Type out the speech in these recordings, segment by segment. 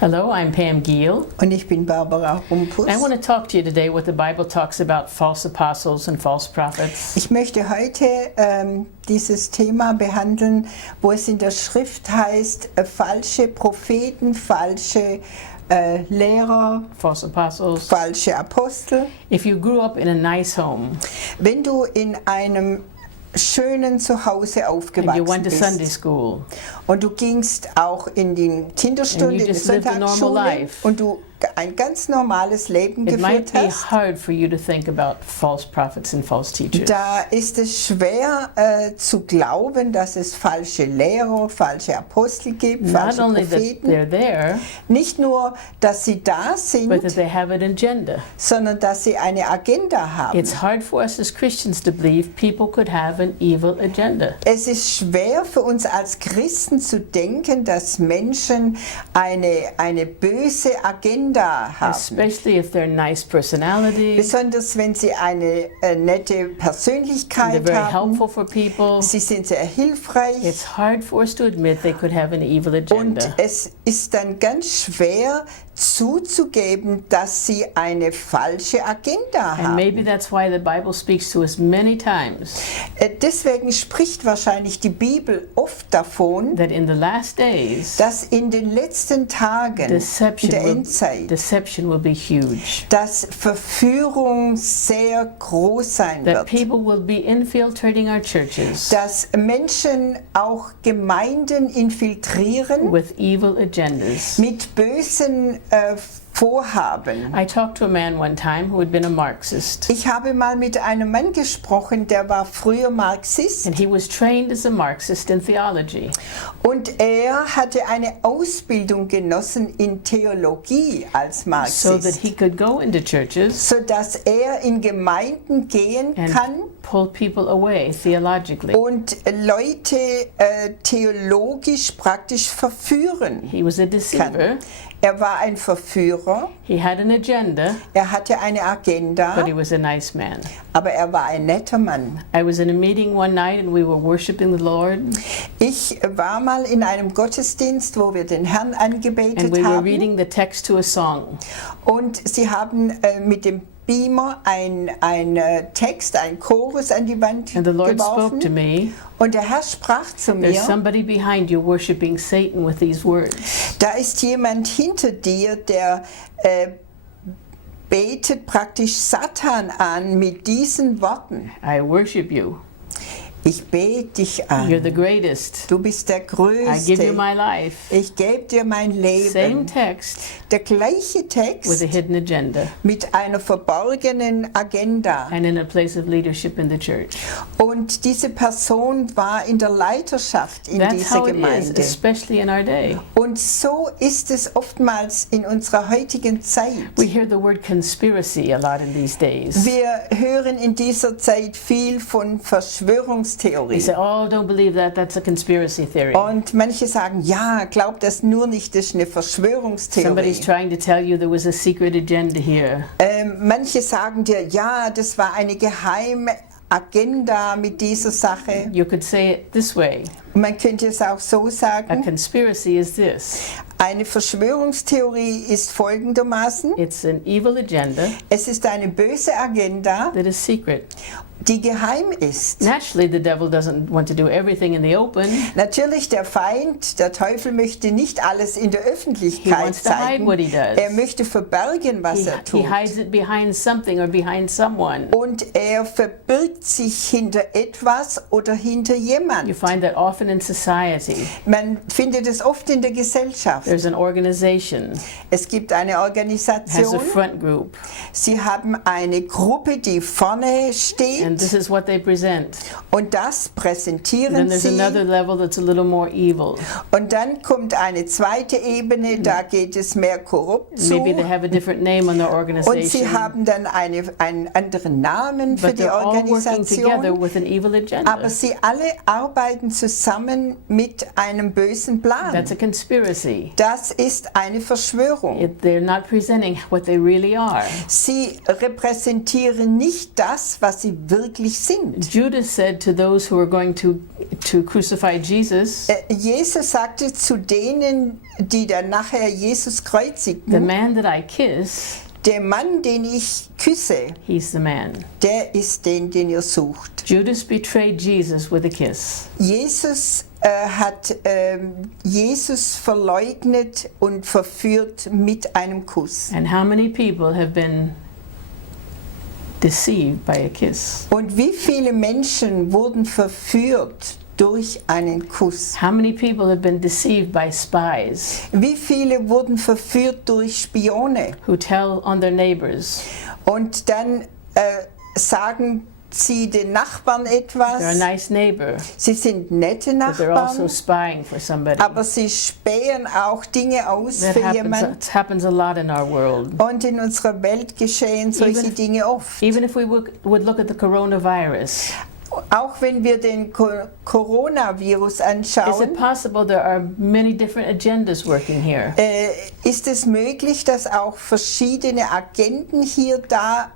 Hello, I'm Pam Giehl. Und ich bin Barbara Rumpus. I want to talk to you today what the Bible talks about false apostles and false prophets. Ich möchte heute dieses Thema behandeln, wo es in der Schrift heißt, falsche Propheten, falsche Lehrer, False apostles. falsche Apostel. If you grew up in a nice home Wenn du in einem schönen Zuhause and you went aufgewachsen to Sunday bist school und du gingst auch in die Kinderstunde, And you in die just lived a normal Sonntagsschule life. und du ein ganz normales Leben it might geführt be hast, hard for you to think about false prophets and false teachers. da ist es schwer zu glauben, dass es falsche Lehrer, falsche Apostel gibt, Not falsche only that Propheten. they're there, Nicht nur, dass sie da but sind, that they have an agenda. sondern dass sie eine Agenda haben. It's hard for us as Christians to believe people could have an evil agenda. Es ist schwer für uns als Christen zu denken, dass Menschen eine böse Agenda haben. Especially if they're nice personalities, Besonders wenn sie eine nette they're Persönlichkeit very haben. helpful for people. Sie sind sehr hilfreich. It's hard for us to admit they could have an evil Und agenda. es ist dann ganz schwer zuzugeben, dass sie eine falsche Agenda And haben. maybe that's why the Bible speaks to us many times Deswegen spricht wahrscheinlich die Bibel oft davon, that in the last days, dass in den letzten Tagen, in der Endzeit, deception will be huge. dass Verführung sehr groß sein That wird. people will be infiltrating our churches Dass Menschen auch Gemeinden infiltrieren with evil agendas. mit bösen Vorhaben. I talked to a man one time who had been a Marxist, Ich habe mal mit einem Mann gesprochen, der war früher Marxist and he was trained as a Marxist in theology. und er hatte eine Ausbildung genossen in Theologie als So that Marxist, he could go into churches sodass er in Gemeinden gehen and kann pull people away theologically. und Leute theologisch praktisch verführen. He was a deceiver. Er war ein Verführer, He had an agenda, er hatte eine but Agenda, he was a nice man. aber er war ein netter Mann. I was in a meeting one night and we were worshiping the Lord, Ich war mal in einem Gottesdienst, wo wir den Herrn and angebetet we were haben, reading the text to a song. und sie haben mit dem Beamer ein Text, ein Chorus an die Wand And the Lord spoke to geworfen me, und der Herr sprach zu there's mir, somebody behind you worshiping Satan with these words. da ist jemand hinter dir, der betet praktisch Satan an mit diesen Worten. I worship you. Ich bete dich You're an. the greatest. Du bist der I give you Größte. my life. Ich gebe dir mein Same Leben. text Der gleiche with Text a hidden agenda mit einer verborgenen Agenda. and in a place of leadership in the church. Und diese Person war in der Leiterschaft in That's dieser how it is, Gemeinde. especially in our day. Und so ist es oftmals in unserer heutigen Zeit. We hear the word conspiracy a lot in these days. Wir hören in dieser Zeit viel von They Verschwörungstheorie. say, oh, don't believe that, that's a conspiracy theory. Und manche sagen, ja, glaub das nur nicht, das ist eine Verschwörungstheorie. Somebody's trying to tell you there was a secret agenda here. Manche sagen dir, ja, das war eine geheime Agenda mit dieser Sache. You could say it this way. Man könnte es auch so A sagen, conspiracy is this. eine Verschwörungstheorie ist folgendermaßen, It's an evil agenda es ist eine böse Agenda, that is secret. die geheim ist. Naturally, the devil doesn't want to do everything in the open. Natürlich, der Feind, der Teufel möchte nicht alles in der He Öffentlichkeit wants to hide zeigen. what he does. Er möchte verbergen, was er He tut. hides it behind something or behind someone. Und er verbirgt sich hinter etwas oder hinter You jemand. find that often in society. Man findet es oft in der Gesellschaft. There's an organization, Es gibt eine has a Organisation, front group, sie haben eine Gruppe, die vorne steht and this is what they present. und das Then präsentieren there's sie. another level that's a little more evil. Und dann kommt eine zweite Ebene, da geht es mehr korrupt zu. Maybe they have a different name on their Und sie organization, haben dann einen anderen Namen für but die they're all working together Organisation. with an evil agenda. Aber sie alle arbeiten zusammen mit einem bösen Plan. That's a conspiracy. Das ist eine Verschwörung. They're not presenting what they really are. sie repräsentieren nicht das, was sie wirklich sind. Judas said to those who were going to crucify Jesus, Jesus sagte zu denen, die dann nachher Jesus the kreuzigten, man that I kiss, der Mann, den ich küsse, he's the man. der ist den ihr sucht. Judas betrayed Jesus with a kiss. Jesus hat Jesus verleugnet und verführt mit einem Kuss. And how many people have been deceived by a kiss? Und wie viele Menschen wurden verführt durch einen Kuss? How many people have been deceived by spies Wie viele wurden verführt durch Spione? who tell on their neighbors Und dann sagen sie den Nachbarn they're a etwas. nice neighbor, Sie sind nette but they're also Nachbarn, spying for somebody? aber sie spähen auch Dinge aus That für jemanden. happens a lot in our world. Und in unserer Welt geschehen solche Even- Dinge oft. Even if we would look at the coronavirus, Auch wenn wir den Coronavirus is it anschauen, possible there are many different agendas working here? ist es möglich, dass auch verschiedene Agenten hier da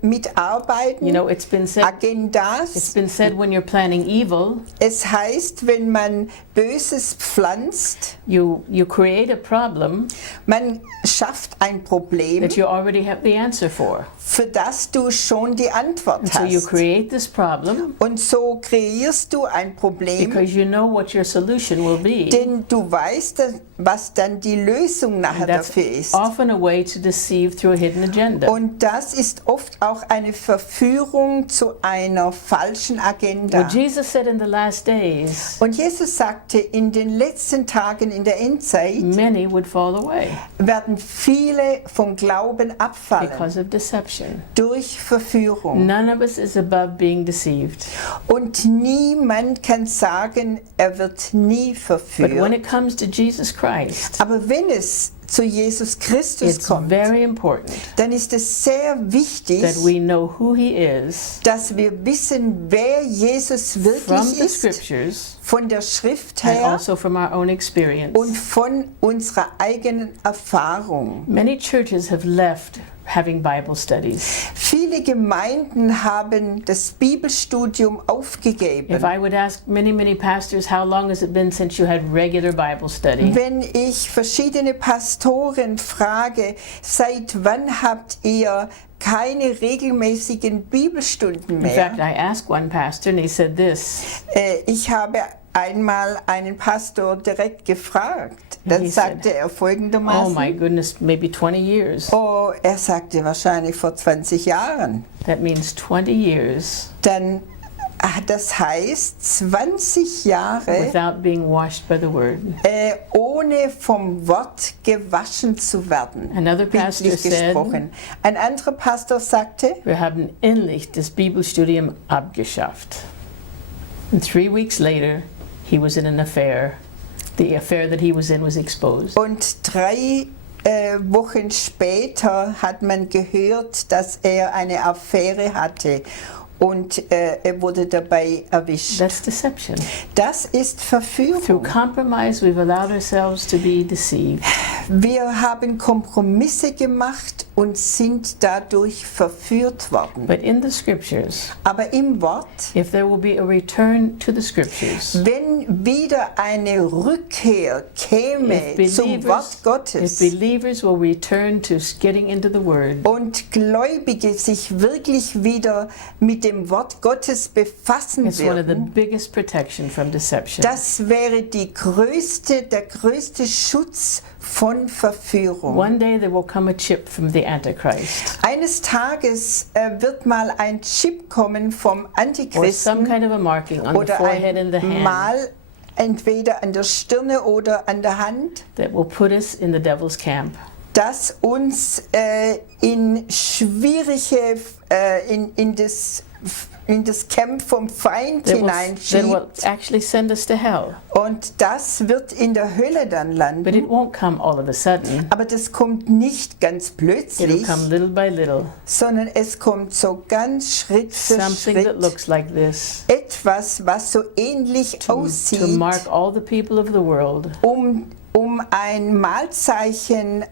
mitarbeiten. You know, it's been said Agendas. when you're planning evil, Es heißt, wenn man Böses pflanzt, you create a problem man schafft ein Problem, that you already have the answer for. für das du schon die Antwort And so you hast. create this problem Und so kreierst du ein Problem, because you know what your solution will be. denn du weißt, was dann die Lösung nachher And that's dafür ist. often a way to deceive through a hidden agenda. Und das ist oft auch eine Verführung zu einer falschen Agenda. What Jesus said in the last days, Und Jesus sagte, in den letzten Tagen in der Endzeit many would fall away werden viele vom Glauben abfallen because of deception. durch Verführung. None of us is above being deceived. Und niemand kann sagen, er wird nie But when verführt. it comes to Jesus Christ, Aber wenn es zu Jesus Christus it's kommt, very important dann ist es sehr wichtig, that we know who He is dass wir wissen, wer Jesus from wirklich the ist, Scriptures von der Schrift and her also from our own experience. und von unserer eigenen Erfahrung. Many churches have left having Bible studies. Viele Gemeinden haben das Bibelstudium aufgegeben. If I would ask many pastors, how long has it been since you had regular Bible study? Wenn ich verschiedene Pastoren frage, seit wann habt ihr keine regelmäßigen Bibelstunden In fact, mehr? I asked one pastor and he said this. Ich habe einmal einen Pastor direkt gefragt. Dann He sagte er Oh my folgendermaßen, goodness, maybe 20 years. oh, er sagte wahrscheinlich vor 20 Jahren. That means 20 years Dann, das heißt 20 Jahre without being washed by the word. ohne vom Wort gewaschen zu werden. Another pastor Bildlich said, gesprochen. Ein anderer Pastor sagte, wir haben endlich das Bibelstudium abgeschafft. And 3 weeks later, he was in an affair. The affair that he was in was exposed. und 3 Wochen später hat man gehört, dass er eine Affäre hatte und er wurde dabei erwischt. That's deception. Das ist Through Verführung. compromise, we've allowed ourselves to be deceived. Wir haben Kompromisse gemacht und sind dadurch verführt worden. But in the scriptures, Aber im Wort, if there will be a return to the scriptures, wenn wieder eine Rückkehr käme if zum Wort Gottes believers will return to getting into the word, und Gläubige sich wirklich wieder mit dem Wort Gottes befassen it's one of the würden, biggest protection from deception. das wäre der größte Schutz von Verführung. One day there will come a chip from the Antichrist, Eines Tages wird mal ein Chip kommen vom or some Antichristen kind of a marking on the oder forehead and the ein hand Mal entweder an der Stirne oder an der Hand, that will put us in the devil's camp. das uns in schwierige, in das Camp vom Feind That will hineinschiebt. actually send us to hell. Und das wird in der Hölle dann But landen. it won't come all of a sudden. Aber das kommt nicht ganz It'll plötzlich, come little by little. sondern es kommt so ganz Schritt für Something that Schritt. looks like this Etwas, was so ähnlich to aussieht, mark all the people of the world um ein Mahlzeichen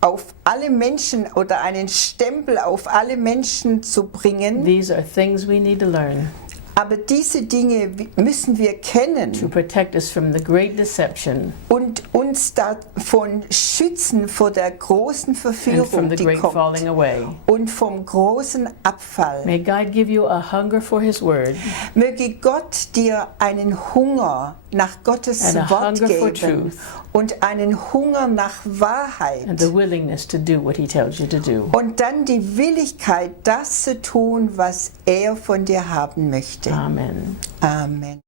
auf alle Menschen oder einen Stempel auf alle Menschen zu bringen. These are things we need to learn Aber diese Dinge müssen wir kennen to protect us from the great deception und uns davon schützen vor der großen and from Verführung, the die great kommt, falling away. und vom großen Abfall. May God give you a hunger for His Word Möge Gott dir einen Hunger nach Gottes And a Wort hunger for geben truth. und einen Hunger nach Wahrheit. and the willingness to do what He tells you to do. Und dann die Willigkeit, das zu tun, was er von dir haben möchte. Amen. Amen.